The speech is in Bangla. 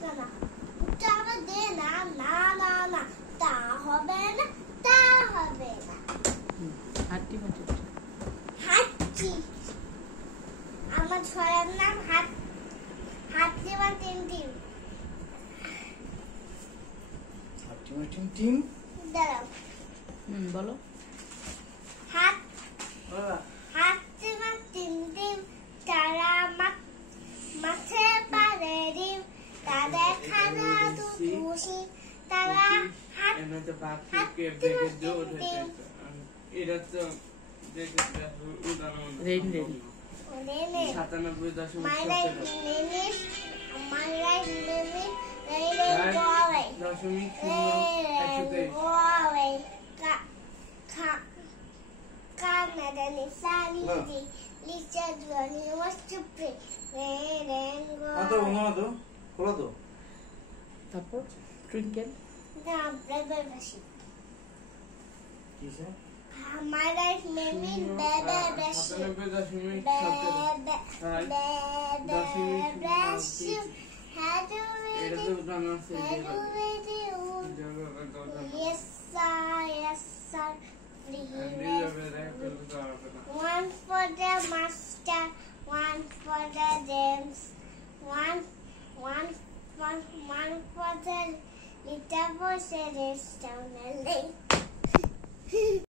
না উচ্চারণ দে না না না না তা হবে না তা হবে না হাঁটি মাটি হাঁচি আমার ছড়ার নাম হাঁচি বা টিম টিম হাঁটি মা টিম টিম দাঁড়াও বলো হাঁচি বা টিম টিম তারা মাছের পারে ডিম তাদের খানা দুধ তারা তারপর twinkle My life may mean bebe Yes sir One for the master, one for the James, one for the little boy, down the lake.